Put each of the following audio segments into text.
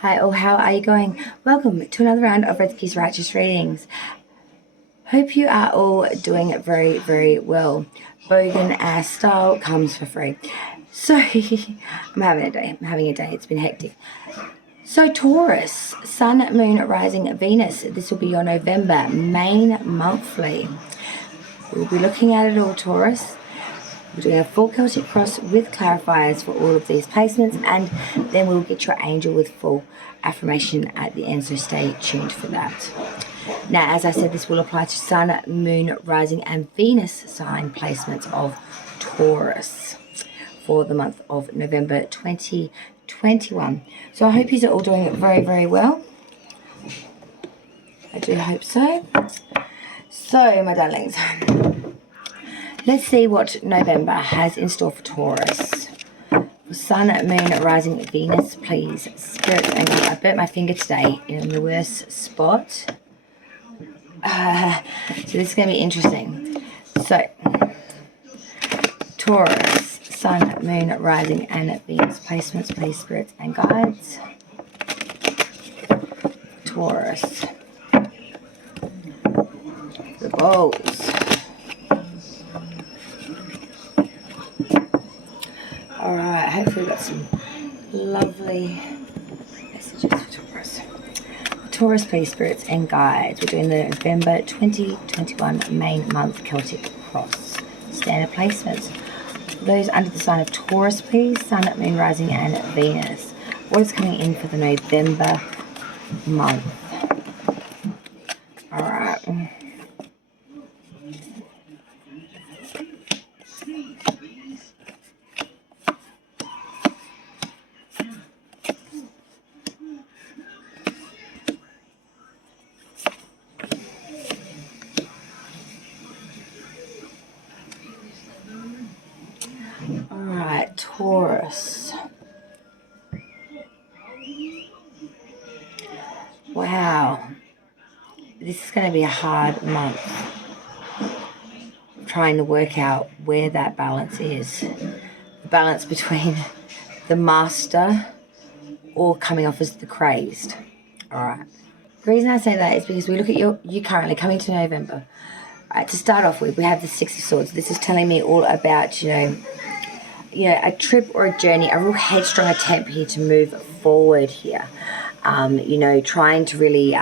Hi all, how are you going? Welcome to another round of Redski's Righteous Readings. Hope you are all doing very, very well. Bogan style comes for free. So, I'm having a day. It's been hectic. So, Taurus, Sun, Moon, Rising, Venus. This will be your November main monthly. We'll be looking at it all, Taurus. We're doing a full Celtic cross with clarifiers for all of these placements, and then we'll get your angel with full affirmation at the end, so stay tuned for that. Now, as I said, this will apply to Sun, Moon, Rising, and Venus sign placements of Taurus for the month of November 2021. So I hope you're all doing it very, very well. I do hope so. So, my darlings, let's see what November has in store for Taurus. For Sun, Moon, Rising, Venus, please, Spirit, and God. I burnt my finger today in the worst spot. So this is going to be interesting. So, Taurus, Sun, Moon, Rising, and Venus placements, please, Spirits and Guides. Taurus. The Bulls. Alright, hopefully we've got some lovely messages for Taurus. Taurus, please, Spirits and Guides. We're doing the November 2021 main month Celtic Cross. Standard placements. Those under the sign of Taurus, please. Sun, Moon, Rising, and Venus. What is coming in for the November month? Alright. Alright, Taurus. Wow. This is going to be a hard month. Trying to work out where that balance is. The balance between the master or coming off as the crazed. Alright. The reason I say that is because we look at you currently coming to November. Alright, to start off with, we have the Six of Swords. This is telling me all about, a trip or a journey, a real headstrong attempt here to move forward here. Trying to really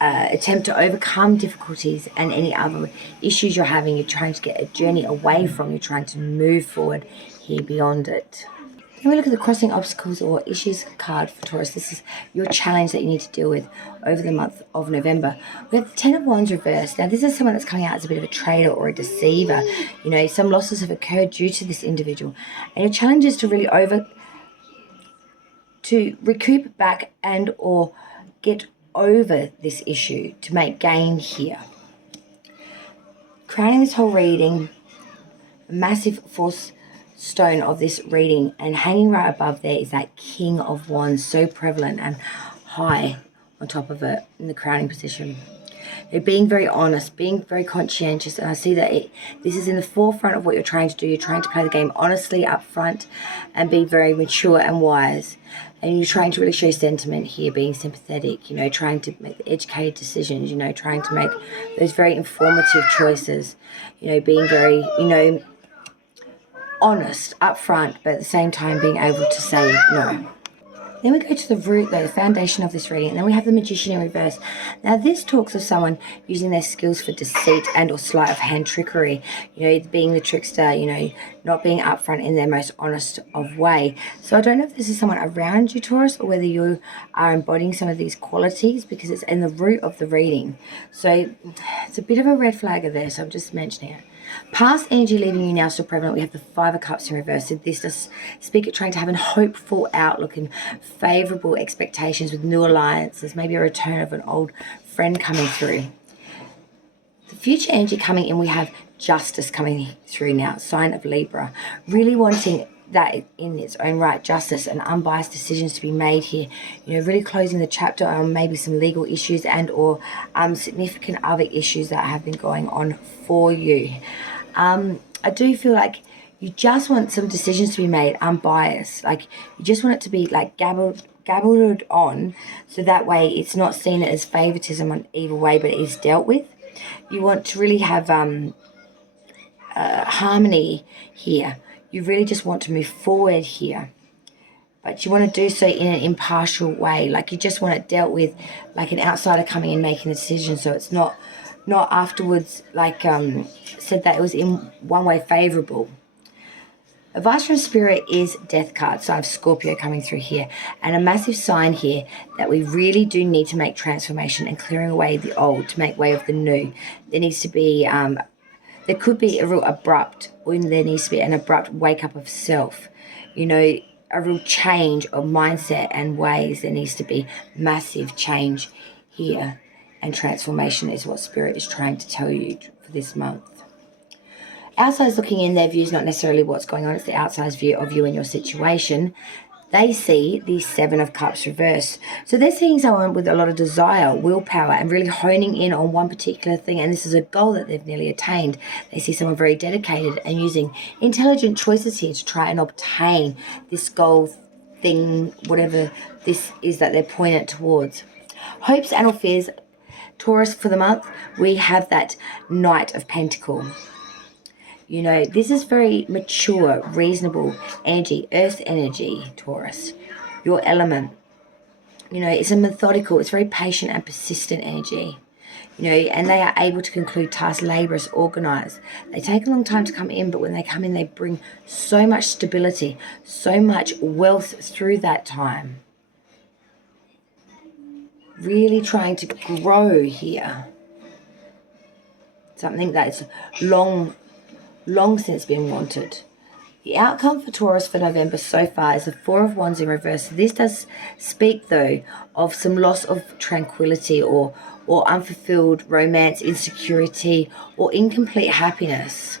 attempt to overcome difficulties and any other issues you're having. You're trying to get a journey away from. You're trying to move forward here beyond it. Then we look at the crossing obstacles or issues card for Taurus. This is your challenge that you need to deal with over the month of November. We have the Ten of Wands reversed. Now, this is someone that's coming out as a bit of a traitor or a deceiver. Some losses have occurred due to this individual. And your challenge is to really to recoup back and or get over this issue to make gain here. Crowning this whole reading, a massive force stone of this reading, and hanging right above there is that King of Wands, so prevalent and high on top of it in the crowning position. They're being very honest, being very conscientious, and I see that this is in the forefront of what you're trying to do. You're trying to play the game honestly up front and be very mature and wise. And you're trying to really show sentiment here, being sympathetic, trying to make the educated decisions, trying to make those very informative choices, being very, honest up front, but at the same time being able to say no. Then we go to the root, though, the foundation of this reading, and then we have the Magician in reverse. Now, this talks of someone using their skills for deceit and or sleight of hand trickery, being the trickster, not being upfront in their most honest of way. So I don't know if this is someone around you, Taurus, or whether you are embodying some of these qualities, because it's in the root of the reading. So it's a bit of a red flag there, so I'm just mentioning it. Past energy leaving you now still prevalent. We have the Five of Cups in reverse. So this does speak of trying to have a hopeful outlook and favourable expectations with new alliances, maybe a return of an old friend coming through. The future energy coming in, we have Justice coming through now, sign of Libra. Really wanting that in its own right, justice and unbiased decisions to be made here. Really closing the chapter on maybe some legal issues and or significant other issues that have been going on for you. I do feel like You just want some decisions to be made unbiased. Like, you just want it to be like gabbled on, so that way it's not seen as favoritism on either way, but it is dealt with. You want to really have harmony here. You really just want to move forward here, but you want to do so in an impartial way. Like, you just want it dealt with like an outsider coming in making a decision, so it's not afterwards like said that it was in one way favorable. Advice from Spirit is Death card, so I have Scorpio coming through here, and a massive sign here that we really do need to make transformation and clearing away the old to make way of the new. There needs to be, there could be a real abrupt, or there needs to be an abrupt wake up of self, you know, a real change of mindset and ways. There needs to be massive change here, and transformation is what Spirit is trying to tell you for this month. Outsiders looking in, their view is not necessarily what's going on. It's the outsider's view of you and your situation. They see the Seven of Cups reversed. So they're seeing someone with a lot of desire, willpower, and really honing in on one particular thing. And this is a goal that they've nearly attained. They see someone very dedicated and using intelligent choices here to try and obtain this goal thing, whatever this is that they're pointing towards. Hopes and or fears, Taurus, for the month, we have that Knight of Pentacles. You know, this is very mature, reasonable energy, earth energy, Taurus. Your element. You know, it's a methodical, it's very patient and persistent energy. You know, and they are able to conclude tasks, laborious, organised. They take a long time to come in, but when they come in, they bring so much stability, so much wealth through that time. Really trying to grow here. Something that is long since been wanted. The outcome for Taurus for November so far is the Four of Wands in reverse. This does speak, though, of some loss of tranquility or unfulfilled romance, insecurity, or incomplete happiness.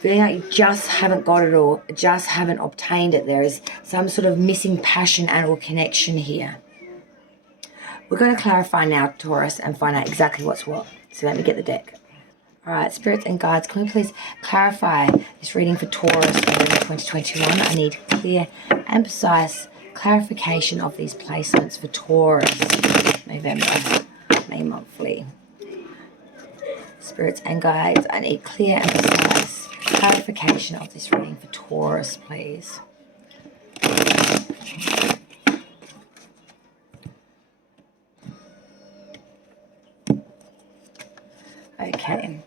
Feeling like you just haven't got it all, just haven't obtained it. There is some sort of missing passion and or connection here. We're going to clarify now, Taurus, and find out exactly what's what. So let me get the deck. All right, spirits and guides, can we please clarify this reading for Taurus November 2021? I need clear and precise clarification of these placements for Taurus November, May monthly. Spirits and guides, I need clear and precise clarification of this reading for Taurus, please. Okay.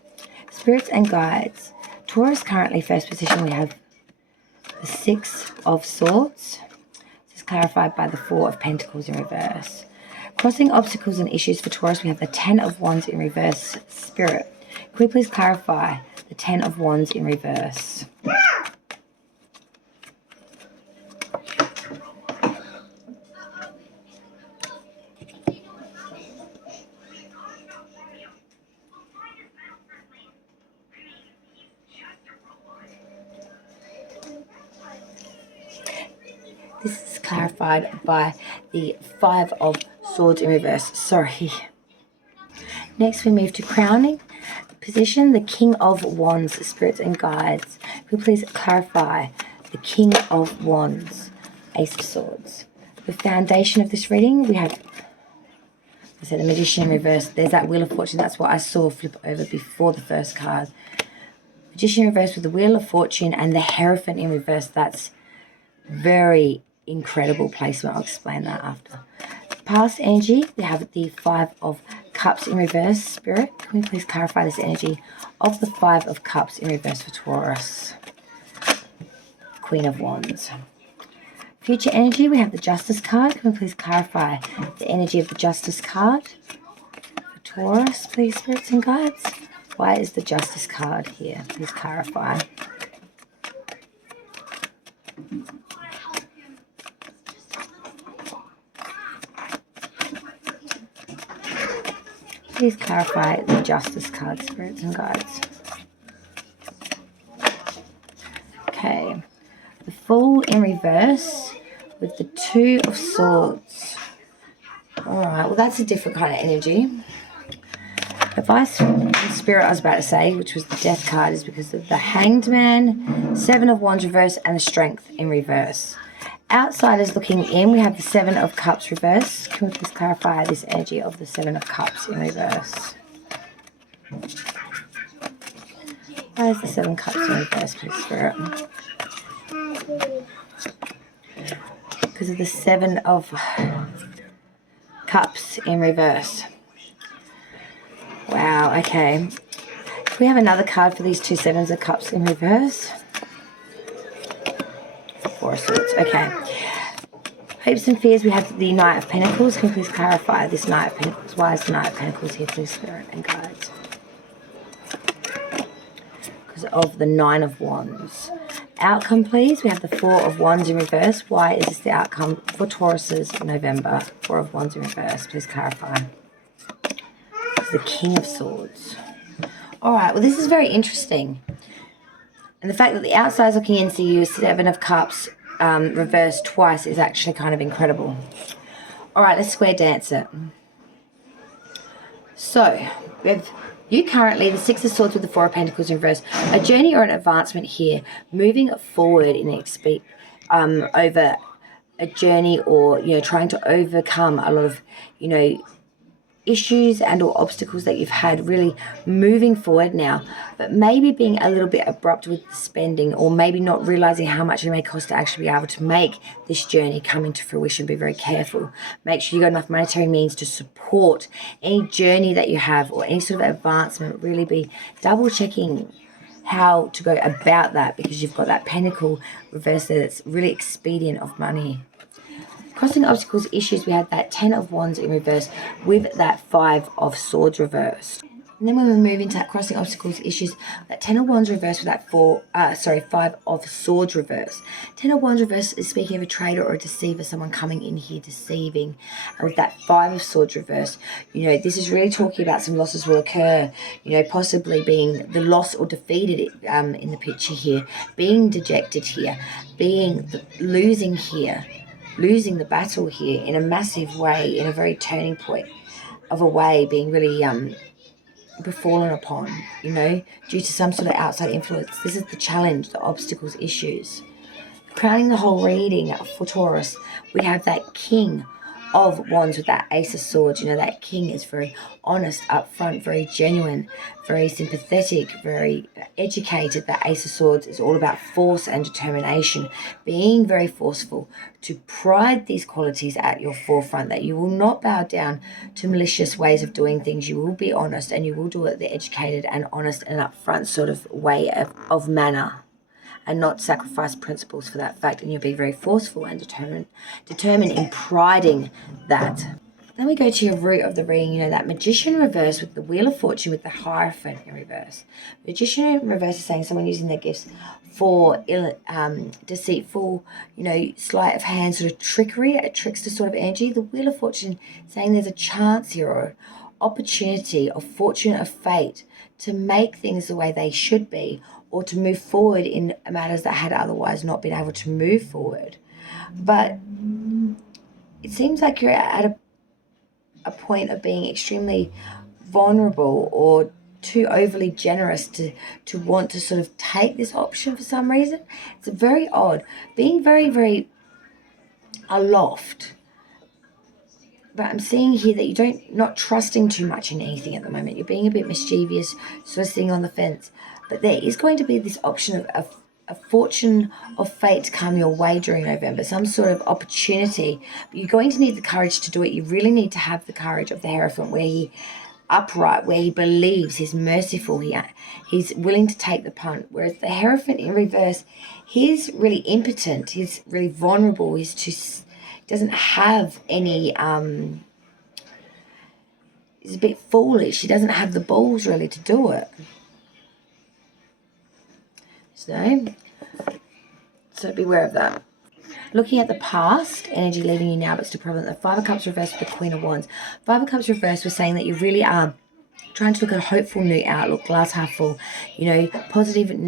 Spirits and guides. Taurus currently first position. We have the Six of Swords. This is clarified by the Four of Pentacles in reverse. Crossing obstacles and issues for Taurus, we have the Ten of Wands in reverse. Spirit, can we please clarify the Ten of Wands in reverse? This is clarified by the Five of Swords in reverse. Sorry. Next, we move to crowning position, the King of Wands, spirits and guides. Will you please clarify the King of Wands, Ace of Swords? The foundation of this reading, we have, I said, the Magician in reverse. There's that Wheel of Fortune. That's what I saw flip over before the first card. Magician in reverse with the Wheel of Fortune and the Hierophant in reverse. That's very incredible placement. I'll explain that after. Past energy, we have the Five of Cups in reverse. Spirit, can we please clarify this energy of the Five of Cups in reverse for Taurus? Queen of Wands. Future energy, we have the Justice card. Can we please clarify the energy of the Justice card for Taurus, please, spirits and guides? Why is the Justice card here? Please clarify. Please clarify the Justice card, spirits and guides. Okay. The Fool in reverse with the Two of Swords. Alright, well that's a different kind of energy. Advice from Spirit, I was about to say, which was the Death card, is because of the Hanged Man, Seven of Wands reverse, and the Strength in reverse. Outsiders looking in, we have the Seven of Cups reverse. Can we please clarify this energy of the Seven of Cups in reverse? Why is the Seven Cups in reverse, please, Spirit? Because of the Seven of Cups in reverse. Wow, okay. We have another card for these two Sevens of Cups in reverse. Four of Swords, okay. Hopes and fears, we have the Knight of Pentacles. Can you please clarify this Knight of Pentacles? Why is the Knight of Pentacles here, please, Spirit and guides? Because of the Nine of Wands. Outcome, please. We have the Four of Wands in reverse. Why is this the outcome for Taurus's November? Four of Wands in reverse. Please clarify. The King of Swords. All right, well, this is very interesting. And the fact that the outside's looking in, see you, Seven of Cups reversed twice is actually kind of incredible. All right, let's square dance it. So, we have you currently, the Six of Swords with the Four of Pentacles in reverse. A journey or an advancement here, moving forward in over a journey, or, trying to overcome a lot of, issues and or obstacles that you've had, really moving forward now, but maybe being a little bit abrupt with the spending, or maybe not realizing how much it may cost to actually be able to make this journey come into fruition. Be very careful. Make sure you got enough monetary means to support any journey that you have or any sort of advancement. Really be double checking how to go about that, because you've got that Pentacle reverse there that's really expedient of money. Crossing obstacles, issues, we had that Ten of Wands in reverse with that Five of Swords reversed. And then when we move into that crossing obstacles, issues, that Ten of Wands reversed with that Five of Swords reverse. Ten of Wands reverse is speaking of a traitor or a deceiver, someone coming in here deceiving. And with that Five of Swords reverse, this is really talking about some losses will occur, possibly being the loss or defeated in the picture here, being dejected here, losing here. Losing the battle here in a massive way, in a very turning point of a way, being really befallen upon, due to some sort of outside influence. This is the challenge, the obstacles, issues. Crowning the whole reading for Taurus, we have that King of Wands with that Ace of Swords. That King is very honest, upfront, very genuine, very sympathetic, very educated. That Ace of Swords is all about force and determination, being very forceful, to pride these qualities at your forefront, that you will not bow down to malicious ways of doing things. You will be honest, and you will do it the educated and honest and upfront sort of way of manner, and not sacrifice principles for that fact. And you'll be very forceful and determined in priding that. Then we go to your root of the reading, that Magician reverse with the Wheel of Fortune with the Hierophant in reverse. Magician in reverse is saying someone using their gifts for deceitful, sleight of hand, sort of trickery, a trickster sort of energy. The Wheel of Fortune saying there's a chance here, or opportunity, of fortune, of fate, to make things the way they should be, or to move forward in matters that had otherwise not been able to move forward. But it seems like you're at a point of being extremely vulnerable, or too overly generous to want to sort of take this option for some reason. It's very odd. Being very, very aloft. But I'm seeing here that you're not trusting too much in anything at the moment. You're being a bit mischievous, sort of sitting on the fence. But there is going to be this option of a fortune of fate to come your way during November, some sort of opportunity. But you're going to need the courage to do it. You really need to have the courage of the Hierophant, where he upright, where he believes, he's merciful, he's willing to take the punt. Whereas the Hierophant in reverse, he's really impotent, he's really vulnerable, doesn't have any, he's a bit foolish, he doesn't have the balls really to do it. So beware of that. Looking at the past, energy leaving you now but still prevalent. The Five of Cups reversed with the Queen of Wands. Five of Cups reversed was saying that you really are trying to look at a hopeful new outlook, glass half full, positive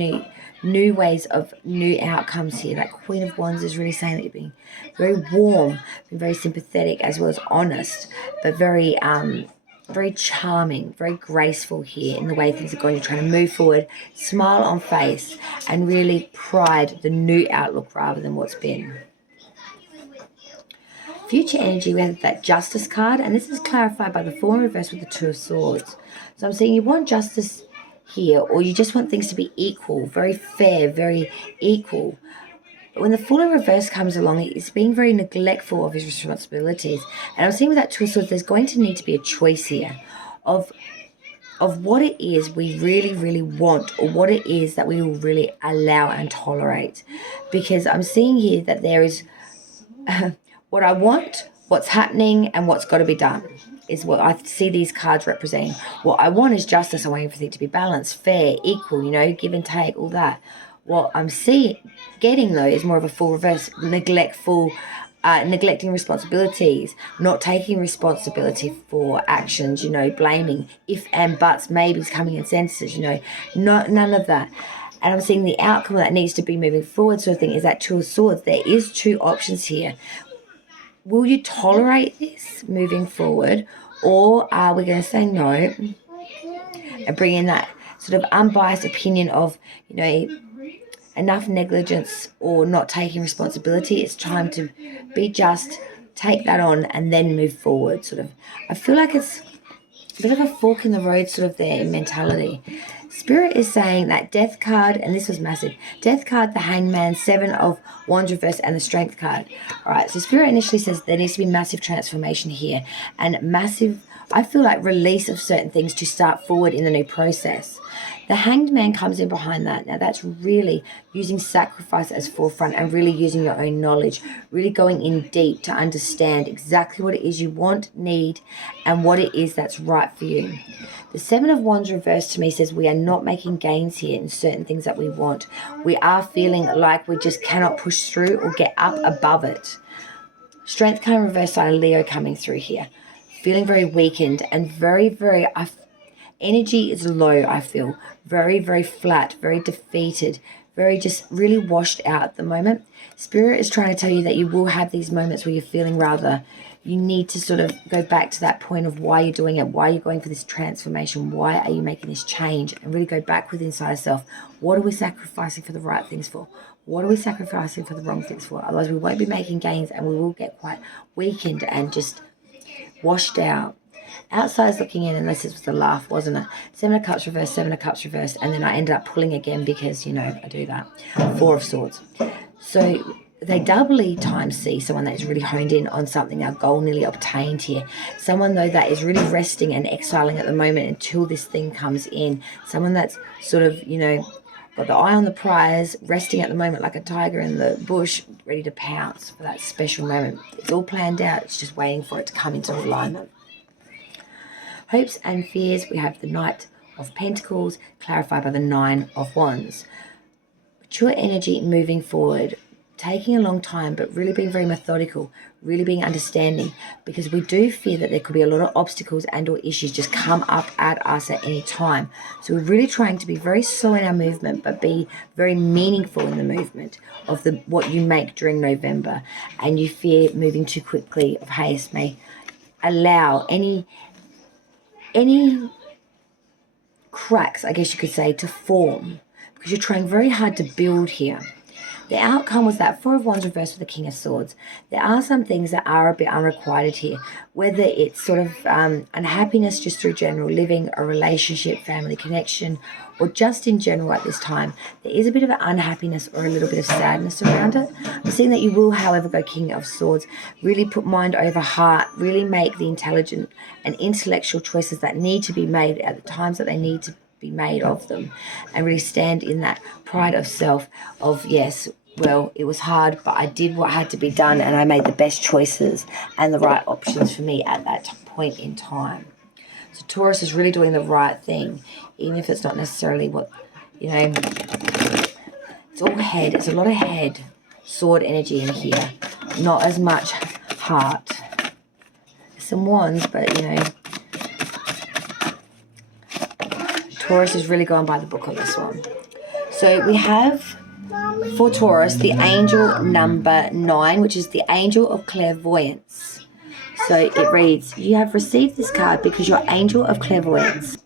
new ways of new outcomes here. That Queen of Wands is really saying that you're being very warm, being very sympathetic, as well as honest, but very very charming, very graceful here in the way things are going. You're trying to move forward, smile on face, and really pride the new outlook rather than what's been. Future energy, we have that Justice card, and this is clarified by the Four in reverse with the Two of Swords. So I'm saying you want justice here, or you just want things to be equal, very fair, very equal. But when the Fool in reverse comes along, he's being very neglectful of his responsibilities. And I'm seeing with that Two of Swords, there's going to need to be a choice here of what it is we really, really want, or what it is that we will really allow and tolerate. Because I'm seeing here that there is what I want, what's happening, and what's got to be done is what I see these cards representing. What I want is justice. I want everything to be balanced, fair, equal, give and take, all that. What I'm getting though is more of a full reverse, neglectful, neglecting responsibilities, not taking responsibility for actions, blaming, if and buts, maybes, coming in sentences, none of that. And I'm seeing the outcome that needs to be moving forward sort of thing is that Two of Swords. There is two options here. Will you tolerate this moving forward, or are we going to say no and bring in that sort of unbiased opinion of, enough negligence or not taking responsibility? It's time to be just, take that on, and then move forward. Sort of, I feel like it's a bit of a fork in the road sort of there in mentality. Spirit is saying that Death card, and this was massive, Death card, the Hangman, Seven of Wands reverse, and the Strength card. All right, so Spirit initially says there needs to be massive transformation here, and massive, I feel like, release of certain things to start forward in the new process. The Hanged Man comes in behind that. Now that's really using sacrifice as forefront and really using your own knowledge, really going in deep to understand exactly what it is you want, need, and what it is that's right for you. The Seven of Wands reversed to me says we are not making gains here in certain things that we want. We are feeling like we just cannot push through or get up above it. Strength card reverse side of Leo coming through here. Feeling very weakened and very, very... energy is low, I feel. Very, very flat, very defeated, very just really washed out at the moment. Spirit is trying to tell you that you will have these moments where you're feeling rather... You need to sort of go back to that point of why you're doing it, why you're going for this transformation, why are you making this change, and really go back within inside yourself. What are we sacrificing for the right things for? What are we sacrificing for the wrong things for? Otherwise, we won't be making gains and we will get quite weakened and just washed out. Outside's looking in, and this was the laugh, wasn't it? Seven of Cups reversed, Seven of Cups reversed, and then I ended up pulling again because, I do that. Four of Swords. So they doubly times see someone that is really honed in on something, our goal nearly obtained here. Someone, though, that is really resting and exiling at the moment until this thing comes in. Someone that's sort of, got the eye on the prize, resting at the moment like a tiger in the bush, ready to pounce for that special moment. It's all planned out. It's just waiting for it to come into alignment. Hopes and fears, we have the Knight of Pentacles, clarified by the Nine of Wands. Mature energy moving forward, taking a long time, but really being very methodical, really being understanding, because we do fear that there could be a lot of obstacles and or issues just come up at us at any time. So we're really trying to be very slow in our movement, but be very meaningful in the movement of what you make during November. And you fear moving too quickly of haste may allow any cracks, I guess you could say, to form, because you're trying very hard to build here. The outcome was that Four of Wands reversed with the King of Swords. There are some things that are a bit unrequited here, whether it's sort of unhappiness just through general living, a relationship, family connection, or just in general at this time. There is a bit of an unhappiness or a little bit of sadness around it. I'm seeing that you will, however, go King of Swords, really put mind over heart, really make the intelligent and intellectual choices that need to be made at the times that they need to be made of them, and really stand in that pride of self of, yes, well, it was hard, but I did what had to be done and I made the best choices and the right options for me at that point in time. So Taurus is really doing the right thing, even if it's not necessarily what, it's all head. It's a lot of head, sword energy in here, not as much heart. Some wands, but, Taurus is really going by the book on this one. So we have, for Taurus, the angel number 9, which is the angel of clairvoyance. So it reads, you have received this card because your angel of clairvoyance.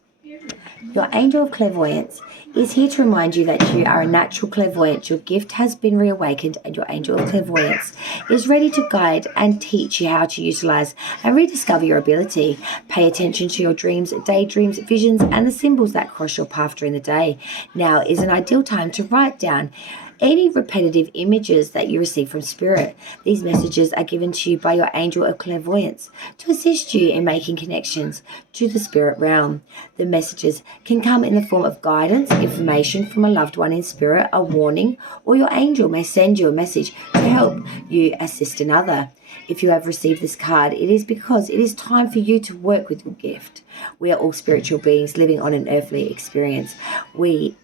Your angel of clairvoyance is here to remind you that you are a natural clairvoyant. Your gift has been reawakened, and your angel of clairvoyance is ready to guide and teach you how to utilize and rediscover your ability. Pay attention to your dreams, daydreams, visions, and the symbols that cross your path during the day. Now is an ideal time to write down any repetitive images that you receive from spirit. These messages are given to you by your angel of clairvoyance to assist you in making connections to the spirit realm. The messages can come in the form of guidance, information from a loved one in spirit, a warning, or your angel may send you a message to help you assist another. If you have received this card, it is because it is time for you to work with your gift. We are all spiritual beings living on an earthly experience. When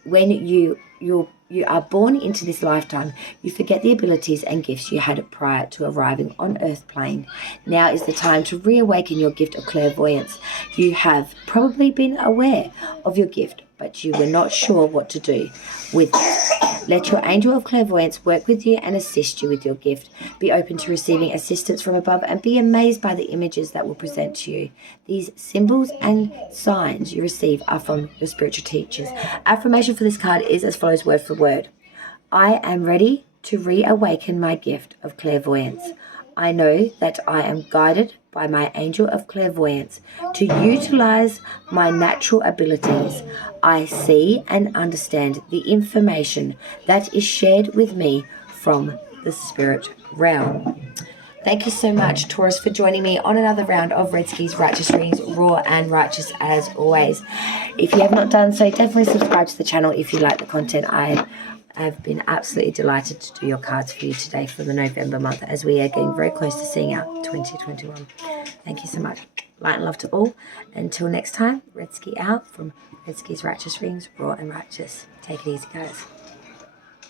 you are born into this lifetime, you forget the abilities and gifts you had prior to arriving on Earth plane. Now is the time to reawaken your gift of clairvoyance. You have probably been aware of your gift, but you were not sure what to do with it. Let your angel of clairvoyance work with you and assist you with your gift. Be open to receiving assistance from above and be amazed by the images that will present to you. These symbols and signs you receive are from your spiritual teachers. Affirmation for this card is as follows, word for word. I am ready to reawaken my gift of clairvoyance. I know that I am guided by my angel of clairvoyance to utilize my natural abilities. I see and understand the information that is shared with me from the spirit realm. Thank you so much, Taurus, for joining me on another round of Red Ski's Righteous Readings, raw and righteous as always. If you have not done so, definitely subscribe to the channel if you like the content. I've been absolutely delighted to do your cards for you today for the November month, as we are getting very close to seeing out 2021. Thank you so much. Light and love to all. Until next time, Red Ski out from Red Ski's Righteous Readings, raw and righteous. Take it easy, guys.